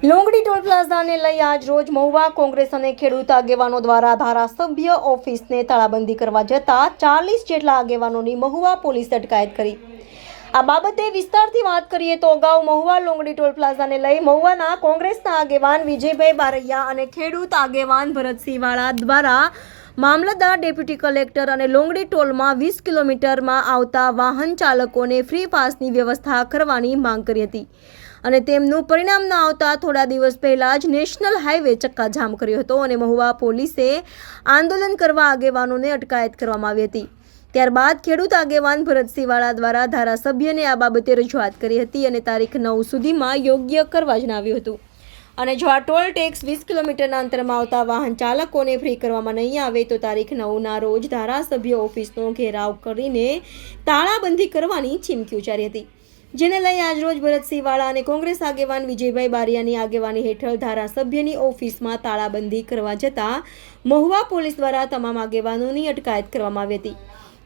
Longdi toll પ્લાઝાને લઈ આજ રોજ મહુવા કોંગ્રેસ અને ખેડૂત આગેવાનો દ્વારા ધારાસભ્ય ઓફિસને તાળાબંધી કરવા જતા ચાલીસ જેટલા આગેવાનોની મહુવા પોલીસે અટકાયત કરી. આ બાબતે વિસ્તારથી વાત કરીએ તો અગાઉ મહુવા લોંગડી ટોલ પ્લાઝાને લઈ મહુવાના કોંગ્રેસના આગેવાન વિજયભાઈ બારૈયા અને ખેડૂત આગેવાન ભરતસિંહ વાળા દ્વારા મામલતદાર ડેપ્યુટી કલેક્ટર અને લોંગડી ટોલમાં વીસ કિલોમીટરમાં આવતા વાહન ચાલકોને ફ્રી પાસની વ્યવસ્થા કરવાની માંગ કરી હતી. અને તેમનું પરિણામ ન આવતા થોડા દિવસ પહેલાં જ નેશનલ હાઈવે ચક્કાજામ કર્યો હતો અને મહુવા પોલીસે આંદોલન કરવા આગેવાનોને અટકાયત કરવામાં આવી હતી. ત્યારબાદ ખેડૂત આગેવાન ભરતસિંહ વાળા દ્વારા ધારાસભ્યને આ બાબતે રજૂઆત કરી હતી અને તારીખ નવ સુધીમાં યોગ્ય કરવા જણાવ્યું હતું. અને જો આ ટોલ ટેક્સ વીસ કિલોમીટરના અંતરમાં આવતા વાહન ચાલકોને ફ્રી કરવામાં નહીં આવે, તો તારીખ નવના રોજ ધારાસભ્ય ઓફિસનો ઘેરાવ કરીને તાળાબંધી કરવાની ચીમકી ઉચ્ચારી હતી. જેને લઈ આજરોજ ભરતસિંહ વાળા અને કોંગ્રેસ આગેવાન વિજયભાઈ બારિયાની આગેવાની હેઠળ ધારાસભ્યની ઓફિસમાં તાળાબંધી કરવા જતાં મહુવા પોલીસ દ્વારા તમામ આગેવાનોની અટકાયત કરવામાં આવી હતી.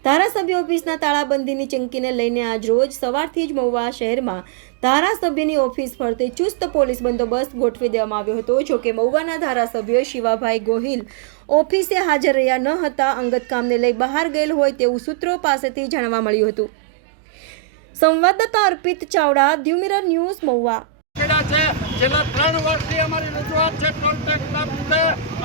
ધારાસભ્ય ઓફિસના તાળાબંધીની ચીમકીને લઈને આજ રોજ સવારથી જ મહુવા શહેરમાં ધારાસભ્યની ઓફિસ ફરતે ચુસ્ત પોલીસ બંદોબસ્ત ગોઠવી દેવામાં આવ્યો હતો. જોકે મહુવાના ધારાસભ્ય શિવાભાઈ ગોહિલ ઓફિસે હાજર રહ્યા ન હતા. અંગત કામને લઈ બહાર ગયેલ હોય તેવું સૂત્રો પાસેથી જાણવા મળ્યું હતું. સંવાદદાતા Arpit Chavda the mirror news, Mahuva. છેલ્લા ત્રણ વર્ષથી અમારી રજૂઆત છે ટોલ ટેક્સના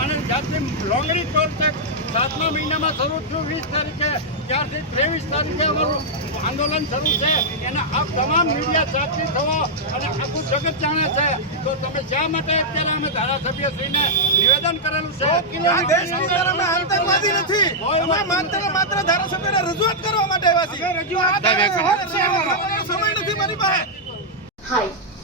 અને જાતિ લોંગડી ટોલ ટેક્સ સાતમા મહિનામાં શરૂ થયું વીસ તારીખે ત્યારથી ત્રેવીસ તારીખે અમારું આંદોલન શરૂ છે. એના આ તમામ મીડિયા સાક્ષી થવો અને આખું જગત જાણે છે. તો તમે શા માટે અત્યારે અમે ધારાસભ્ય શ્રીને નિવેદન કરેલું છે? આતંકવાદી નથી. અમે માત્ર માત્ર ધારાસભ્યને રજૂઆત કરવા માટે આવ્યા છીએ. સમય નથી મારી પાસે. હાય.